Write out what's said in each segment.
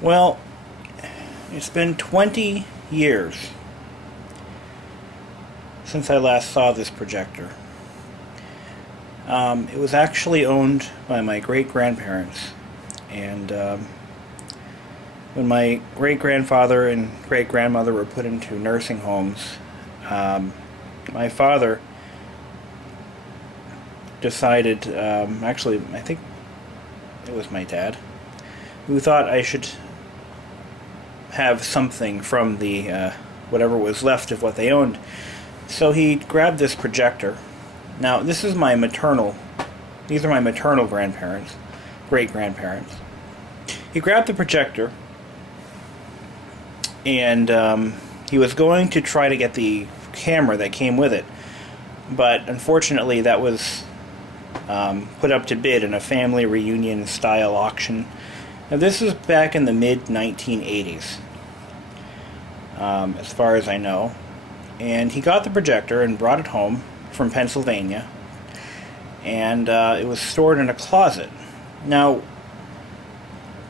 Well, it's been 20 years since I last saw this projector. It was actually owned by my great-grandparents, and when my great-grandfather and great-grandmother were put into nursing homes, my father decided, actually I think it was my dad, who thought I should have something from the whatever was left of what they owned. So he grabbed this projector. Now this is my maternal, these are my maternal grandparents, great-grandparents. He grabbed the projector and he was going to try to get the camera that came with it, but unfortunately that was put up to bid in a family reunion style auction. Now this is back in the mid-1980s, as far as I know. And he got the projector and brought it home from Pennsylvania, and it was stored in a closet. Now,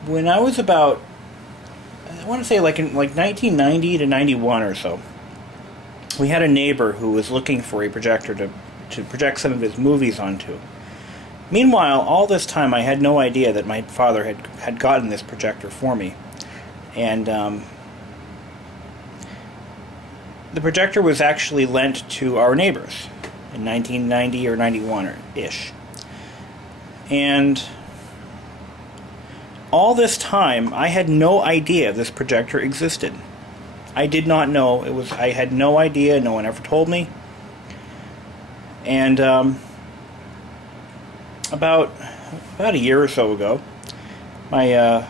when I was about, I want to say like in 1990 to 91 or so, we had a neighbor who was looking for a projector to project some of his movies onto. Meanwhile, all this time I had no idea that my father had gotten this projector for me. And the projector was actually lent to our neighbors in 1990 or 91-ish. And all this time, I had no idea this projector existed. I did not know. I had no idea. No one ever told me. And about a year or so ago, my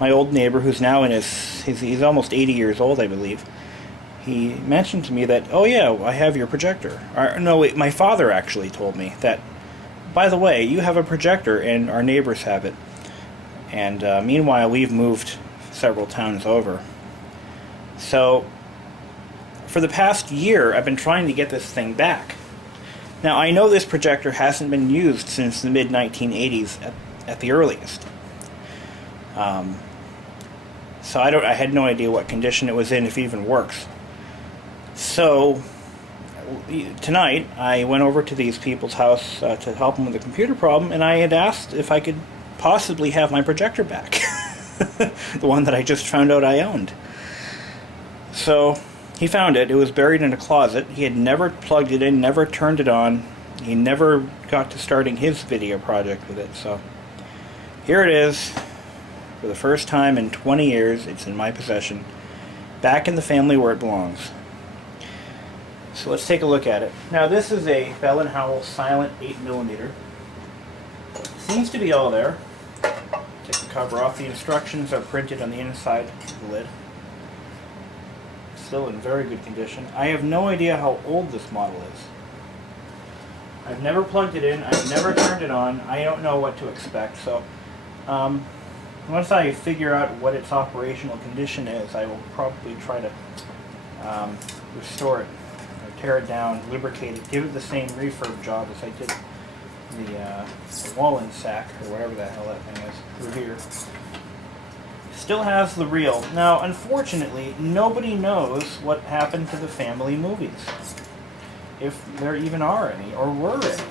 old neighbor, who's now in he's almost 80 years old, I believe, he mentioned to me that, oh yeah, I have your projector. No, wait, my father actually told me that, by the way, you have a projector and our neighbors have it. And meanwhile, we've moved several towns over. So, for the past year, I've been trying to get this thing back. Now, I know this projector hasn't been used since the mid-1980s at the earliest. So I had no idea what condition it was in, if it even works. So, tonight, I went over to these people's house to help them with the computer problem, and I had asked if I could possibly have my projector back. The one that I just found out I owned. So, he found it. It was buried in a closet. He had never plugged it in, never turned it on. He never got to starting his video project with it. So, here it is. For the first time in 20 years, it's in my possession. Back in the family where it belongs. So let's take a look at it. Now this is a Bell & Howell silent 8mm. Seems to be all there. Take the cover off. The instructions are printed on the inside of the lid. Still in very good condition. I have no idea how old this model is. I've never plugged it in. I've never turned it on. I don't know what to expect. So once I figure out what its operational condition is, I will probably try to restore it, or tear it down, lubricate it, give it the same refurb job as I did the Wallen sack, or whatever the hell that thing is, through here. Still has the reel. Now, unfortunately, nobody knows what happened to the family movies, if there even are any, or were any.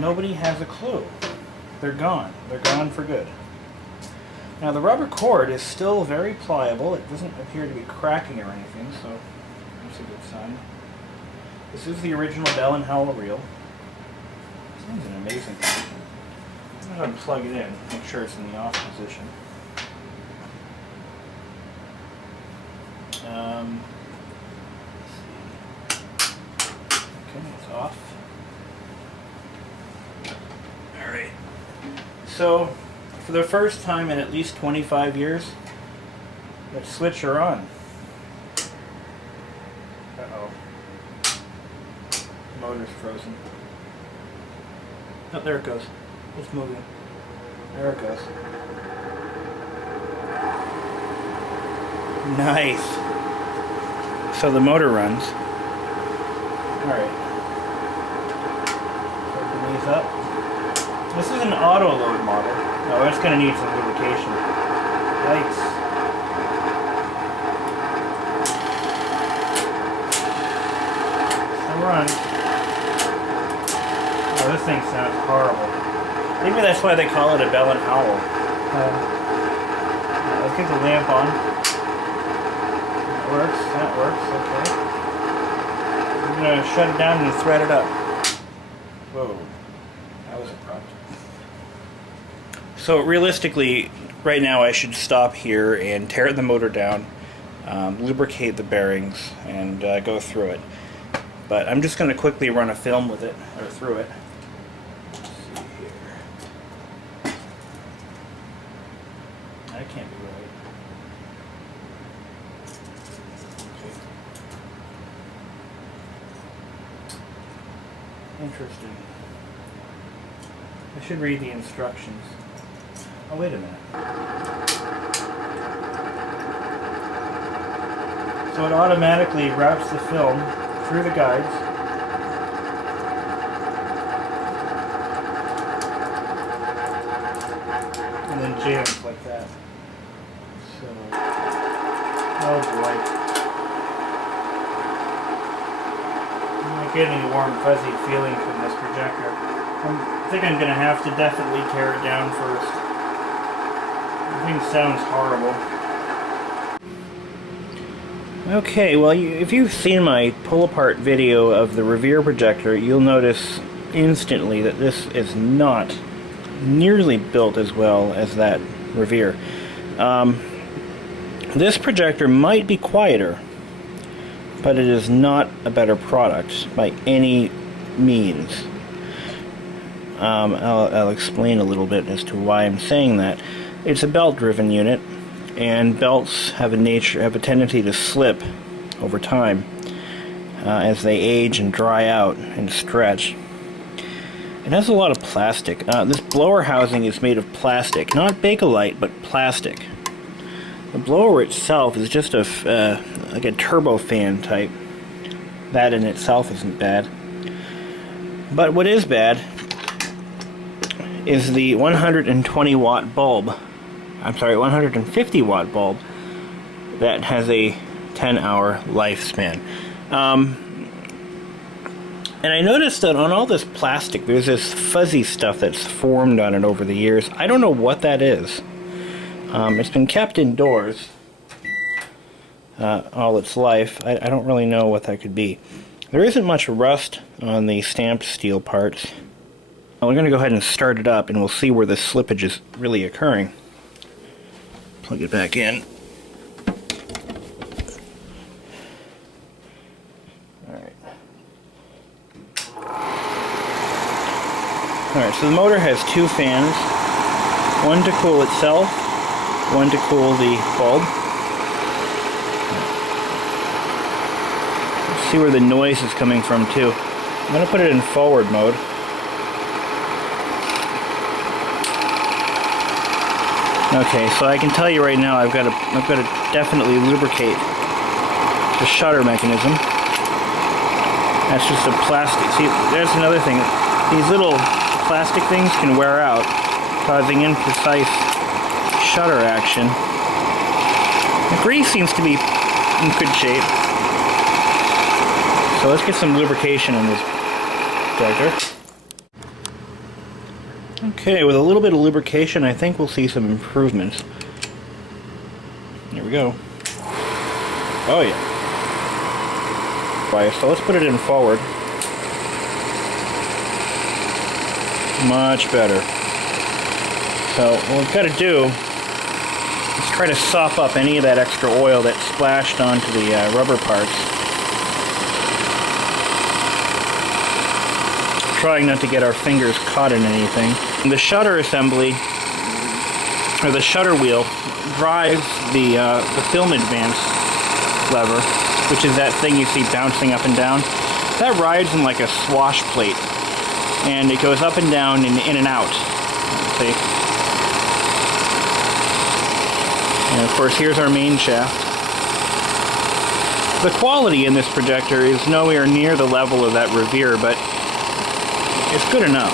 Nobody has a clue. They're gone. They're gone for good. Now the rubber cord is still very pliable. It doesn't appear to be cracking or anything, so that's a good sign. This is the original Bell & Howell reel. This thing's in amazing condition. I'm going to plug it in, make sure it's in the off position. Okay, it's off. Alright. So, for the first time in at least 25 years, let's switch her on. Uh-oh. The motor's frozen. Oh, there it goes. It's moving. There it goes. Nice. So the motor runs. Alright. Open these up. This is an Autoload model. Oh, it's going to need some lubrication. Yikes. Still run. Oh, this thing sounds horrible. Maybe that's why they call it a Bell and Howell. Let's get the lamp on. That works. That works. Okay. I'm gonna shut it down and thread it up. Whoa. That was abrupt. So realistically, right now I should stop here and tear the motor down, lubricate the bearings, and go through it. But I'm just going to quickly run a film with it, or through it. Let's see here. That can't be right. Okay. Interesting. I should read the instructions. Oh, wait a minute. So it automatically wraps the film through the guides. And then jams like that. So, oh boy. I'm not getting any warm fuzzy feeling from this projector. I think I'm going to have to definitely tear it down first. The thing sounds horrible. Okay, well, if you've seen my pull-apart video of the Revere projector, you'll notice instantly that this is not nearly built as well as that Revere. This projector might be quieter, but it is not a better product by any means. I'll explain a little bit as to why I'm saying that. It's a belt-driven unit, and belts have a tendency to slip over time as they age and dry out and stretch. It has a lot of plastic. This blower housing is made of plastic, not Bakelite, but plastic. The blower itself is just like a turbofan type. That in itself isn't bad. But what is bad is the 120 watt bulb. I'm sorry, 150 watt bulb that has a 10-hour lifespan. And I noticed that on all this plastic, there's this fuzzy stuff that's formed on it over the years. I don't know what that is. It's been kept indoors all its life. I don't really know what that could be. There isn't much rust on the stamped steel parts. We're going to go ahead and start it up, and we'll see where the slippage is really occurring. Plug it back in. Alright, so the motor has two fans. One to cool itself, one to cool the bulb. Let's see where the noise is coming from too. I'm going to put it in forward mode. Okay, so I can tell you right now I've got to definitely lubricate the shutter mechanism. That's just a plastic. See, there's another thing. These little plastic things can wear out, causing imprecise shutter action. The grease seems to be in good shape. So let's get some lubrication on this projector. Okay, with a little bit of lubrication, I think we'll see some improvements. Here we go. Oh yeah. Right, so let's put it in forward. Much better. So what we've got to do is try to sop up any of that extra oil that splashed onto the rubber parts. Trying not to get our fingers caught in anything. The shutter assembly, or the shutter wheel, drives the film advance lever, which is that thing you see bouncing up and down. That rides in like a swash plate, and it goes up and down and in and out. See? And of course, here's our main shaft. The quality in this projector is nowhere near the level of that Revere, but it's good enough.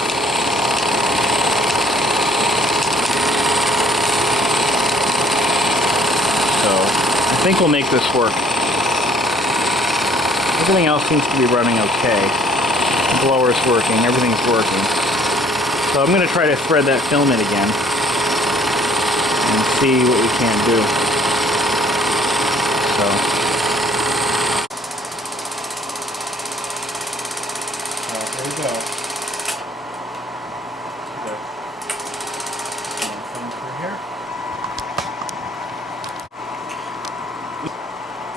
I think we'll make this work. Everything else seems to be running okay. The blower's working, everything's working. So I'm going to try to thread that film in again and see what we can do. So here we go. Film through here.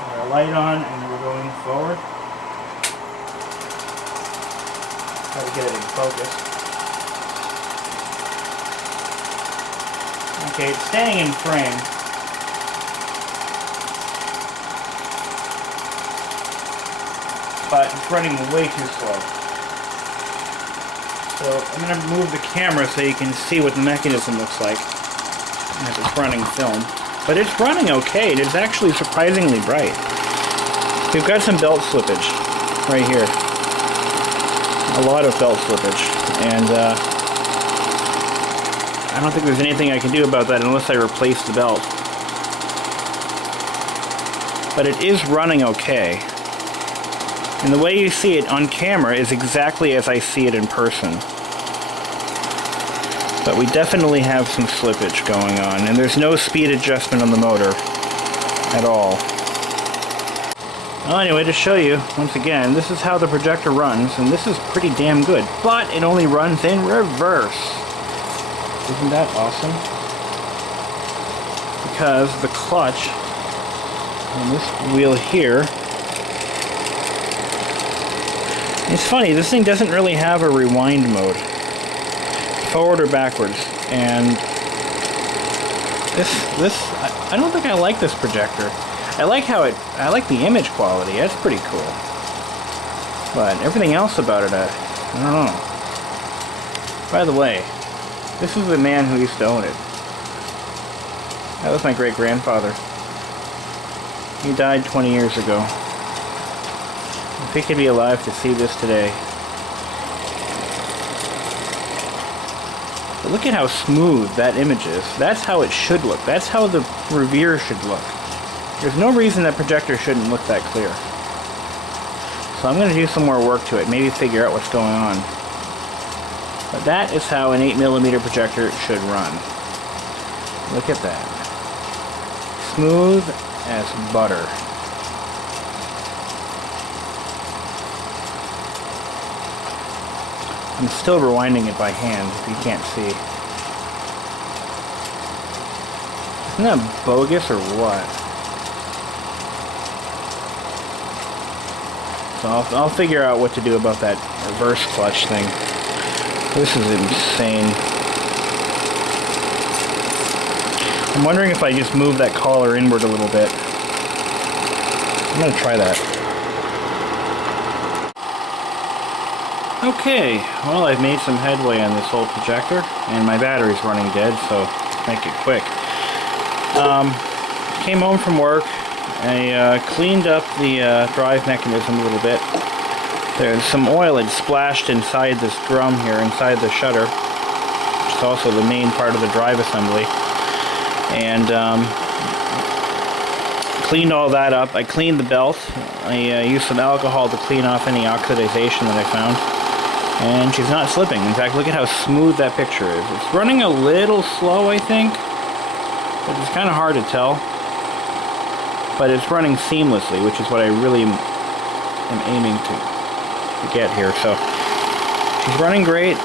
Got our light on and we're going forward. Try to get it in focus. Okay, it's staying in frame. But it's running way too slow. So I'm going to move the camera so you can see what the mechanism looks like as it's running film. But it's running okay. It is actually surprisingly bright. We've got some belt slippage right here. A lot of belt slippage. And I don't think there's anything I can do about that unless I replace the belt. But it is running okay. And the way you see it on camera is exactly as I see it in person. But we definitely have some slippage going on, and there's no speed adjustment on the motor at all. Well, anyway, to show you, once again, this is how the projector runs, and this is pretty damn good. But it only runs in reverse. Isn't that awesome? Because the clutch on this wheel here, it's funny, this thing doesn't really have a rewind mode, forward or backwards, and I don't think I like this projector. I like the image quality, that's pretty cool, but everything else about it, I don't know. By the way, this is the man who used to own it. That was my great-grandfather. He died 20 years ago. If he could be alive to see this today. But look at how smooth that image is. That's how it should look. That's how the Revere should look. There's no reason that projector shouldn't look that clear. So I'm going to do some more work to it, maybe figure out what's going on. But that is how an 8mm projector should run. Look at that. Smooth as butter. I'm still rewinding it by hand, if you can't see. Isn't that bogus or what? So I'll figure out what to do about that reverse clutch thing. This is insane. I'm wondering if I just move that collar inward a little bit. I'm going to try that. Okay, well, I've made some headway on this old projector, and my battery's running dead, so make it quick. Came home from work. I cleaned up the drive mechanism a little bit. There's some oil had splashed inside this drum here, inside the shutter, which is also the main part of the drive assembly. And cleaned all that up. I cleaned the belt. I used some alcohol to clean off any oxidization that I found. And she's not slipping. In fact, look at how smooth that picture is. It's running a little slow, I think, but it's kind of hard to tell. But it's running seamlessly, which is what I really am aiming to get here. So she's running great,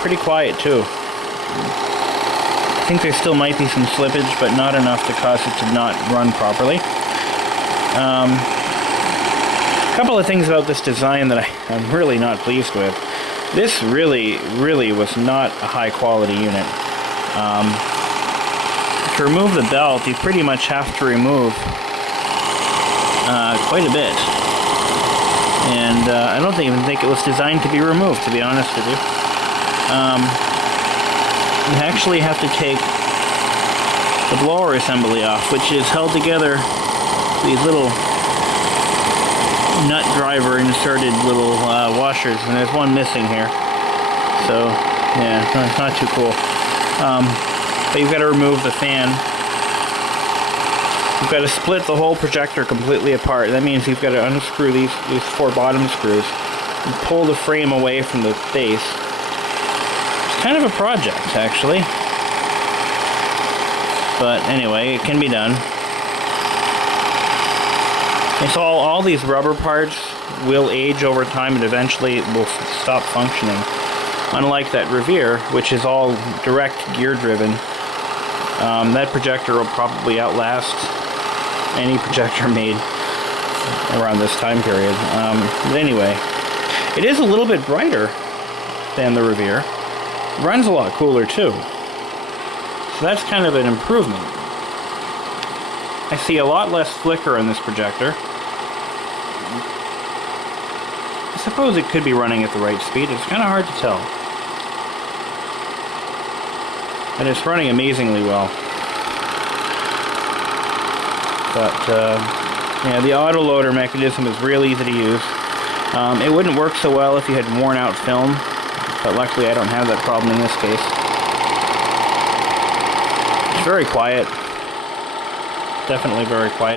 pretty quiet too. I think there still might be some slippage, but not enough to cause it to not run properly. A couple of things about this design that I'm really not pleased with. This really was not a high quality unit. To remove the belt, you pretty much have to remove quite a bit. And I don't even think it was designed to be removed, to be honest with you. You actually have to take the blower assembly off, which is held together these little nut driver inserted little washers, and there's one missing here. So yeah, it's not too cool. But you've got to remove the fan. You've got to split the whole projector completely apart. That means you've got to unscrew these 4 bottom screws and pull the frame away from the base. It's kind of a project, actually. But anyway, it can be done. It's all these rubber parts will age over time and eventually it will stop functioning. Unlike that Revere, which is all direct gear driven, that projector will probably outlast any projector made around this time period. But anyway, it is a little bit brighter than the Revere. Runs a lot cooler too. So that's kind of an improvement. I see a lot less flicker in this projector. I suppose it could be running at the right speed. It's kind of hard to tell. And it's running amazingly well. But, yeah, the autoloader mechanism is real easy to use. It wouldn't work so well if you had worn out film, but luckily I don't have that problem in this case. It's very quiet. Definitely very quiet.